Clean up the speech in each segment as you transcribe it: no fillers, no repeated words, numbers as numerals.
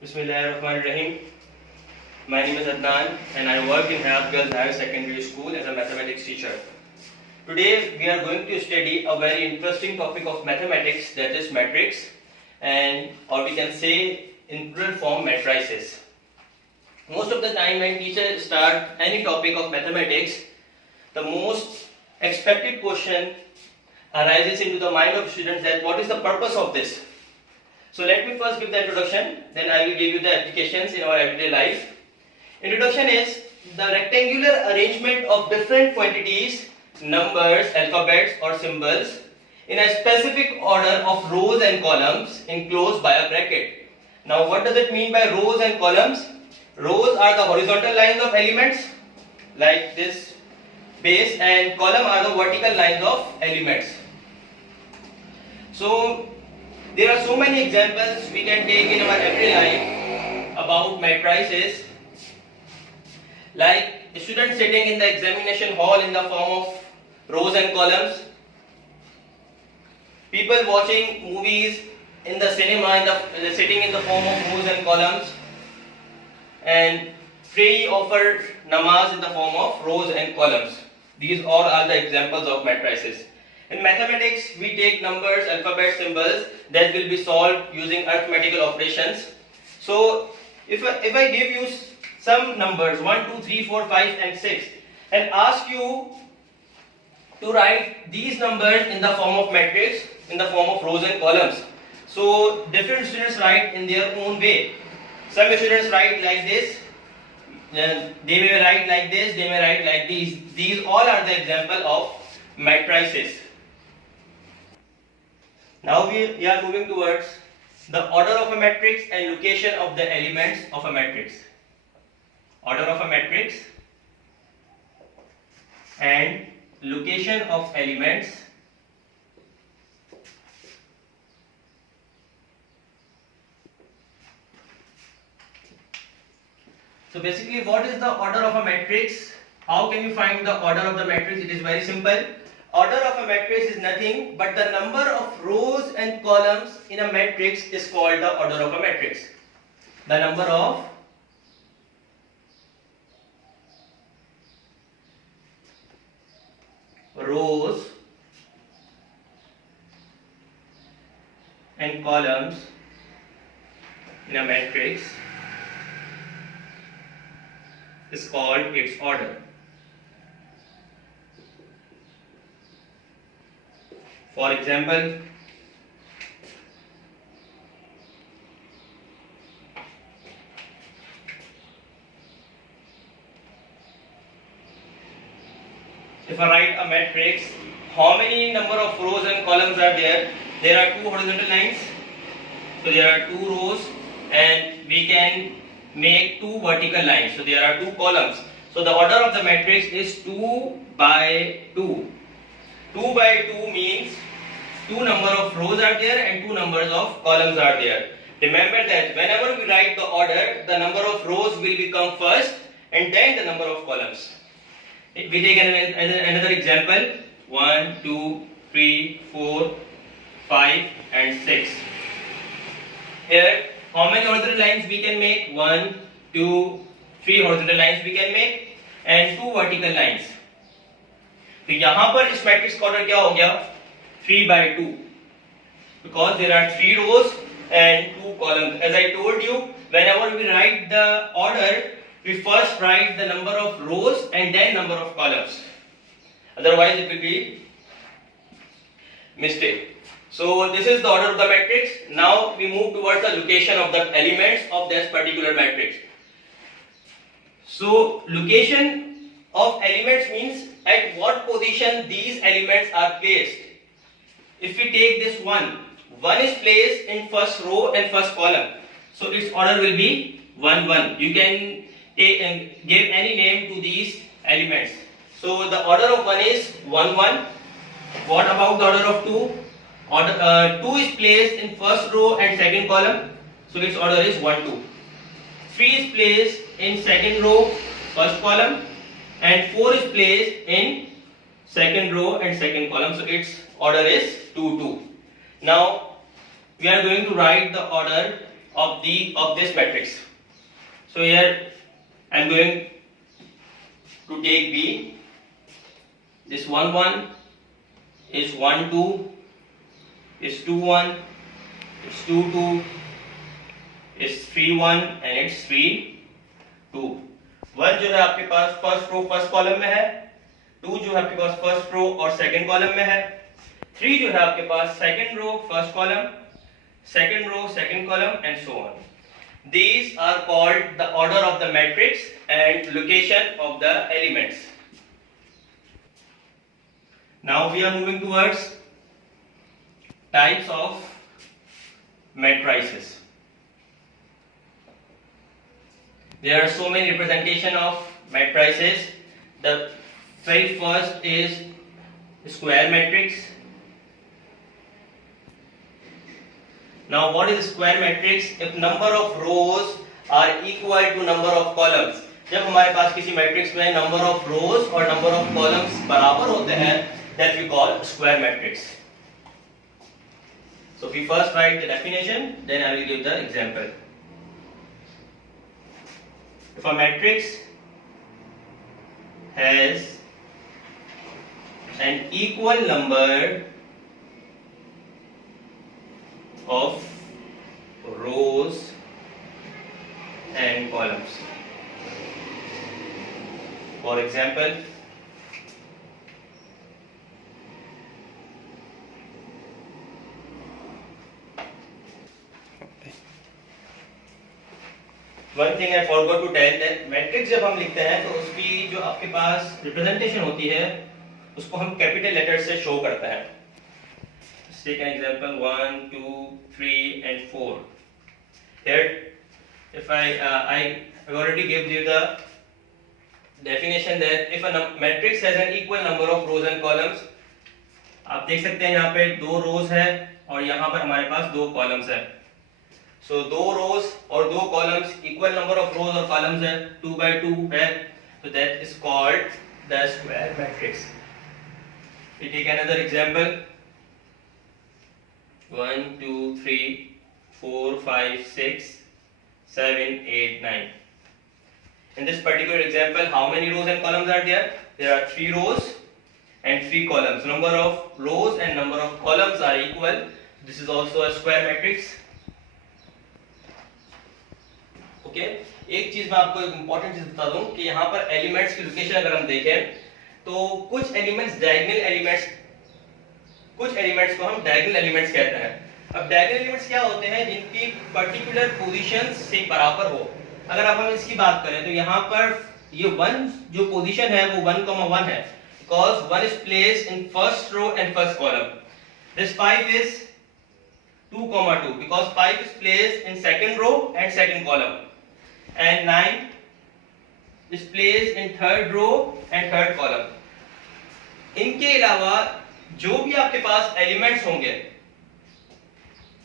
Bismillahirrahmanirrahim. My name is Adnan and I work in Hayat Girls Higher Secondary School as a mathematics teacher. Today we are going to study a very interesting topic of mathematics, that is matrix, and or we can say in plural form matrices. Most of the time when teachers start any topic of mathematics, the most expected question arises into the mind of students that what is the purpose of this. So let me first give the introduction, then I will give you the applications in our everyday life. Introduction is the rectangular arrangement of different quantities, numbers, alphabets or symbols in a specific order of rows and columns enclosed by a bracket. Now what does it mean by rows and columns? Rows are the horizontal lines of elements like this base, and column are the vertical lines of elements. So there are so many examples we can take in our everyday life about matrices, like a student sitting in the examination hall in the form of rows and columns, people watching movies in the cinema sitting in the form of rows and columns, and prayer offered namaz in the form of rows and columns. These all are the examples of matrices. In mathematics, we take numbers, alphabet, symbols that will be solved using arithmetical operations. So, if I give you some numbers 1, 2, 3, 4, 5 and 6 and ask you to write these numbers in the form of matrix, in the form of rows and columns. So, different students write in their own way. Some students write like this, they may write like this, they may write like these. These all are the example of matrices. Now we are moving towards the order of a matrix and location of the elements of a matrix. Order of a matrix and location of elements So basically, what is the order of a matrix? How can you find the order of the matrix? It is very simple. Order of a matrix is nothing but the number of rows and columns in a matrix is called the order of a matrix. The number of rows and columns in a matrix is called its order. For example, if I write a matrix, how many number of rows and columns are there? There are two horizontal lines, so there are two rows, and we can make two vertical lines, so there are two columns. So the order of the matrix is 2 by 2. 2 by 2 means two number of rows are there and two numbers of columns are there. Remember that whenever we write the order, the number of rows will become first and then the number of columns. We take another example, 1, 2, 3, 4, 5 and 6. Here, how many horizontal lines we can make? 1, 2, 3 horizontal lines we can make and 2 vertical lines. तो यहाँ पर इस matrix का order क्या हो गया? 3 by 2, because there are 3 rows and 2 columns. As I told you, whenever we write the order, we first write the number of rows and then number of columns. Otherwise, it will be mistake. So this is the order of the matrix. Now we move towards the location of the elements of this particular matrix. So location of elements means at what position these elements are placed. If we take this one is placed in first row and first column, so its order will be 1, 1. You can take and give any name to these elements. So the order of 1 is 1, 1. What about the order of 2? Order 2 is placed in first row and second column, so its order is 1, 2. 3 is placed in second row, first column, and 4 is placed in second row and second column, so its order is 2, 2. Now we are going to write the order of this matrix. So here I am going to take B. This 1 1 is 1 2, is 2 1, is 2 2, is 3 1 and it's 3 2. 1 जो है आपके पास first row first column में है, 2 जो है आपके पास first row और second column में है, 3 जो है आपके पास second row first column, second row second column and so on. These are called the order of the matrix and location of the elements. Now we are moving towards types of matrices. There are so many representation of matrices. The very first is square matrix. Now what is square matrix? If number of rows are equal to number of columns. जब हमारे पास किसी matrix में number of rows और number of columns बराबर होते हैं, that we call square matrix. So we first write the definition, then I will give the example. If a matrix has an equal number of rows and columns. For example, one thing I forgot to tell that matrix जब हम लिखते हैं तो उसकी जो आपके पास representation होती है उसको हम कैपिटल लेटर से शो करते हैं. Take an example 1, 2, 3 and 4. Here if I already gave you the definition that if a matrix has an equal number of rows and columns, आप देख सकते हैं यहाँ पे 2 rows है और यहाँ पर हमारे पास 2 columns है. So 2 rows और 2 columns equal number of rows और columns है 2 by 2 है, so that is called the square matrix. We take another example 1, 2, 3, 4, 5, 6, 7, 8, 9. In this particular example, how many rows and columns are there? There are 3 rows and 3 columns. Number of rows and number of columns are equal. This is also a square matrix. Okay? एक चीज मैं आपको एक important चीज बता दूं कि यहाँ पर एलिमेंट्स की लोकेशन अगर हम देखें तो कुछ एलिमेंट्स डायगोनल एलिमेंट्स, कुछ एलिमेंट्स को हम डायगोनल एलिमेंट्स कहते हैं. अब डायगोनल एलिमेंट्स क्या होते हैं? जिनकी पर्टिकुलर पोजीशन से बराबर हो. अगर अब हम इसकी बात करें तो यहाँ पर ये 1 जो पोजीशन है वो 1,1 है, because 1 is placed in first row and first column. This 5 is 2,2 because 5 is placed in second row and second column, and 9 is placed in third row and third column. इनके अलावा जो भी आपके पास एलिमेंट्स होंगे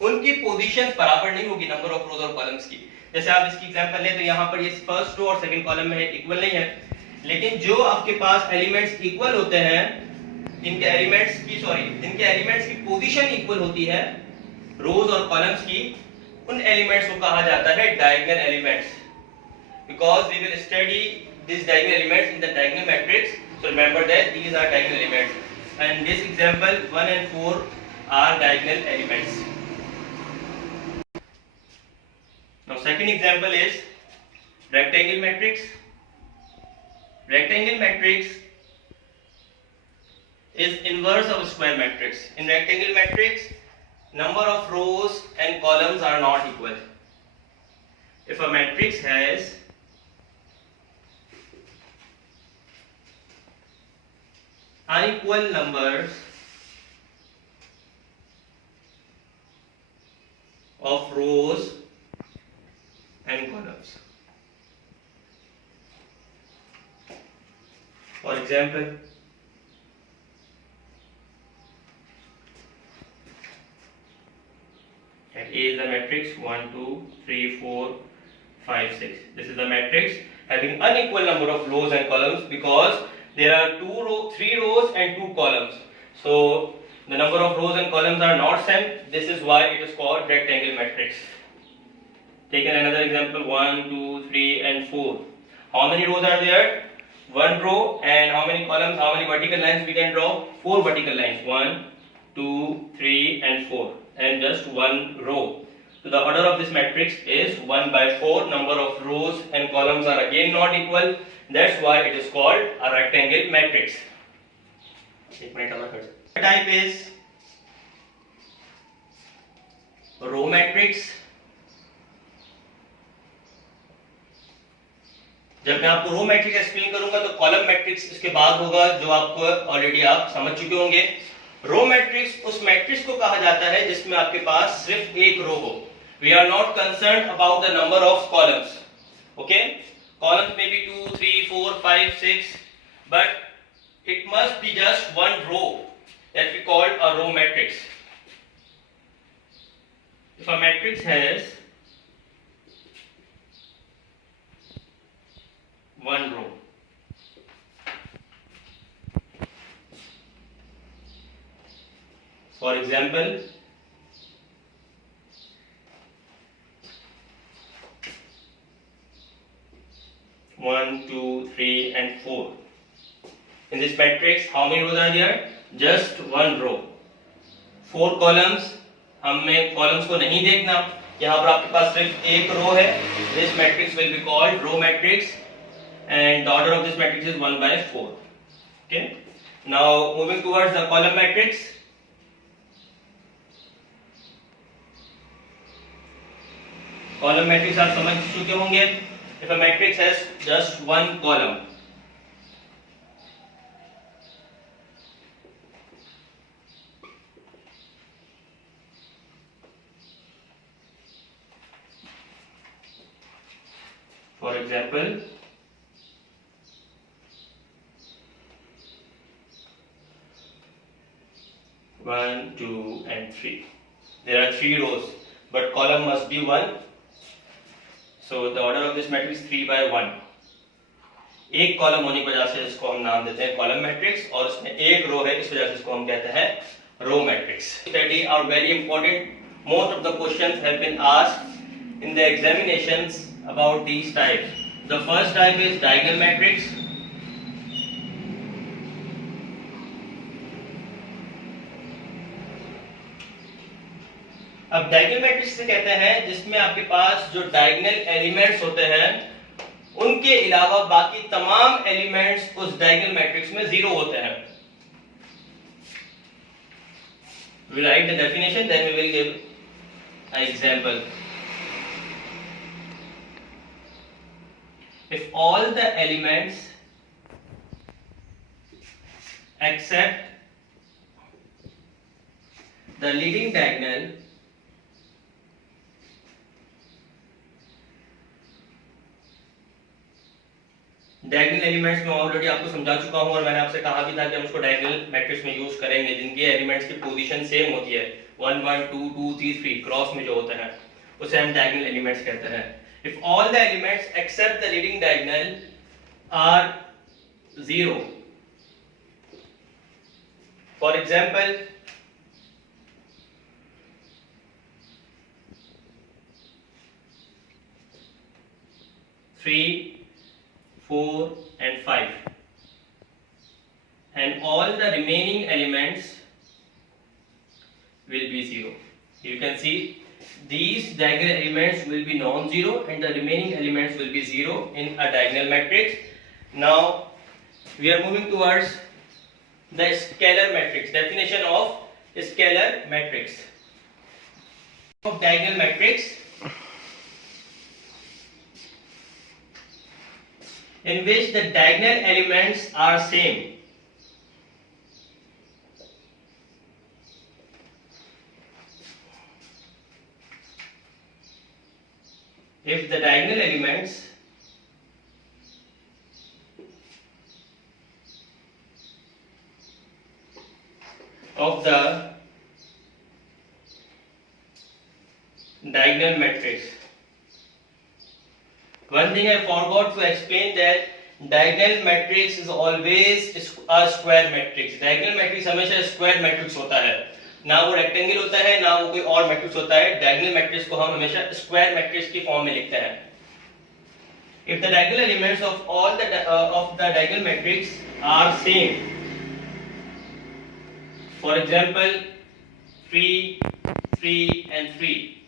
उनकी पोजीशंस बराबर नहीं होगी नंबर ऑफ रोज और कॉलम्स की. जैसे आप इसकी एग्जांपल लें तो यहाँ पर ये फर्स्ट रो और सेकंड कॉलम में है, इक्वल नहीं है. लेकिन जो आपके पास एलिमेंट्स इक्वल होते हैं, जिनके एलिमेंट्स की पोजीशन इक्वल होती है रोज और कॉलम्स की, उन एलिमेंट्स को कहा जाता है diagonal elements. Because we will study this diagonal elements in the diagonal matrix, so remember that these are diagonal elements. And this example 1 and 4 are diagonal elements. Now second example is rectangle matrix. Rectangle matrix is inverse of square matrix. In rectangle matrix, number of rows and columns are not equal. If a matrix has unequal numbers of rows and columns. For example, A is the matrix 1, 2, 3, 4, 5, 6. This is the matrix having unequal number of rows and columns because there are 3 rows and 2 columns. So the number of rows and columns are not same. This is why it is called rectangle matrix. Take another example, 1, 2, 3 and 4. How many rows are there? One row. And how many columns, how many vertical lines we can draw? 4 vertical lines, 1, 2, 3 and 4, and just one row. So the order of this matrix is 1 by 4. Number of rows and columns are again not equal. That's why it is called a rectangle matrix. The type is row matrix. जब मैं आपको row matrix explain करूंगा तो column matrix इसके बाद होगा, जो आपको ऑलरेडी आप समझ चुके होंगे. रो मैट्रिक्स उस मैट्रिक्स को कहा जाता है जिसमें आपके पास सिर्फ एक रो हो. We are not concerned about the number of columns. Okay, columns may be 2, 3, 4, 5, 6, but it must be just one row that we call a row matrix. If a matrix has one row, for example, one, 2, 3 and 4. In this matrix, how many rows are there? Just one row. 4 columns. हमें columns को नहीं देखना, यहाँ पर आपके पास सिर्फ एक रो है. This matrix will be called row matrix, and the order of this matrix is 1 by 4. Okay. Now moving towards the column matrix. Column matrix आप समझ चुके होंगे. If a matrix has just one column, for example, one, 2 and 3. There are 3 rows, but column must be 1. So the order of this matrix is 3 by 1. एक column होने की वजह से इसको हम नाम देते हैं कॉलम मैट्रिक्स, और इसमें एक रो है, इस वजह से इसको हम कहते हैं row matrix. Study are very important. Most of the questions have been asked in the examinations about these types. The first type is diagonal matrix. अब डायगोनल मैट्रिक्स से कहते हैं जिसमें आपके पास जो डायगोनल एलिमेंट्स होते हैं उनके अलावा बाकी तमाम एलिमेंट्स उस डायगोनल मैट्रिक्स में 0 होते हैं. We write the definition, then we will give an example. If all the elements except the leading diagonal diagonal elements में ऑलरेडी आपको समझा चुका हूं, और मैंने आपसे कहा भी था कि हम उसको डायगोनल मैट्रिक्स में यूज करेंगे जिनके एलिमेंट्स की पोजीशन सेम होती है. 1 1 2 2 3 3 क्रॉस में जो होते हैं उसे हम डायगोनल एलिमेंट्स कहते हैं. If all the elements except the leading diagonal are 0, for example, 3, 4 and 5, and all the remaining elements will be 0. You can see these diagonal elements will be non-zero and the remaining elements will be 0 in a diagonal matrix. Now we are moving towards the scalar matrix. Definition of scalar matrix. Of diagonal matrix in which the diagonal elements are same. If the diagonal elements of the diagonal matrix, one thing I forgot to explain, that diagonal matrix is always a square matrix. Diagonal matrix हमेशा square matrix होता है. ना वो rectangle होता है ना वो कोई और मैट्रिक्स होता है। डायगोनल मैट्रिक्स को हम हमेशा स्क्वायर मैट्रिक्स की फॉर्म में लिखते हैं। If the diagonal elements of all the diagonal matrix are same, for example 3, 3 and 3,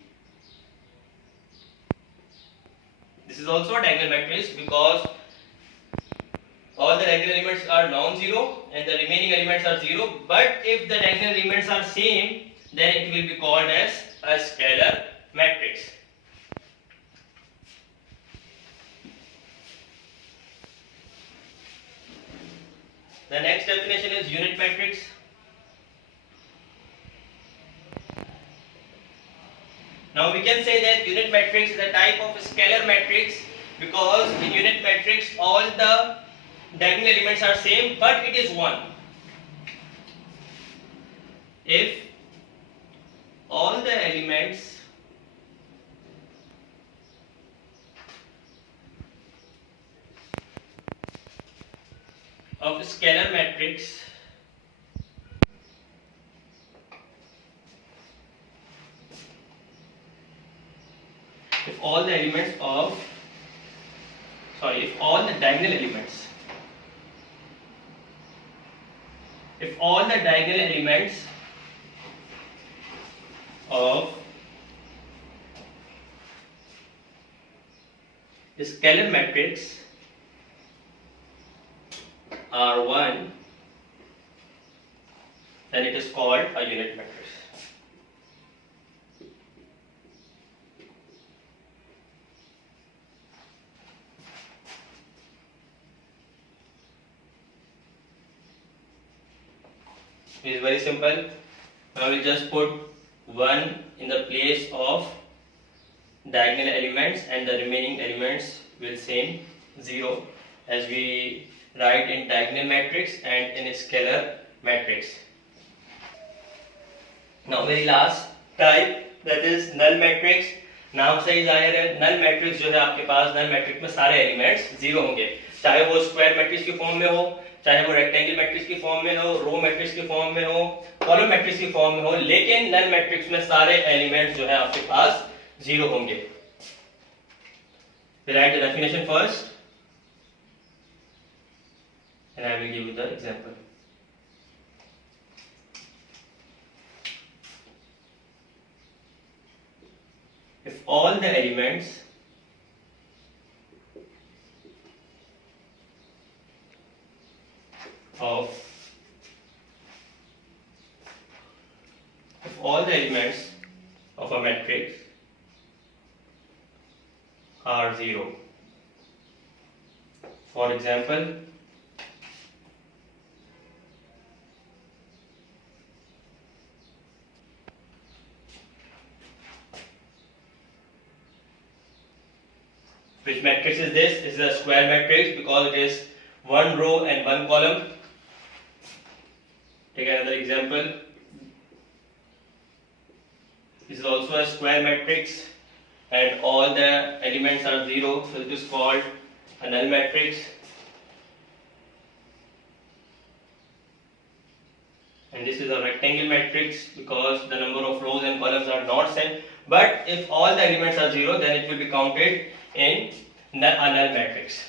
this is also a diagonal matrix because all the diagonal elements are non-zero and the remaining elements are 0. But if the diagonal elements are same, then it will be called as a scalar matrix. The next definition is unit matrix. Now we can say that unit matrix is a type of scalar matrix because in unit matrix all the diagonal elements are same but it is 1. If all the elements of scalar matrix if all the elements of if all the diagonal elements of scalar matrix are 1, then it is called a unit matrix. It is very simple. Now we just put 1 in the place of diagonal elements and the remaining elements will same 0 as we write in diagonal matrix and in scalar matrix. Now very last type, that is null matrix. नाम से ही जाहिर है null matrix जो है आपके पास null matrix में सारे elements 0 होंगे, चाहे वो square matrix की फॉर्म में हो, चाहे वो रेक्टेंगल मैट्रिक्स की फॉर्म में हो, रो मैट्रिक्स की फॉर्म में हो, कॉलम मैट्रिक्स की फॉर्म में हो, लेकिन नल मैट्रिक्स में सारे एलिमेंट्स जो है आपके पास 0 होंगे. We write the definition first and I will give you the example. If all the elements of a matrix are 0, for example which matrix is this? This is a square matrix because it is one row and one column. Take another example. This is also a square matrix and all the elements are 0, so it is called a null matrix. And this is a rectangle matrix because the number of rows and columns are not same. But if all the elements are 0, then it will be counted in a null matrix.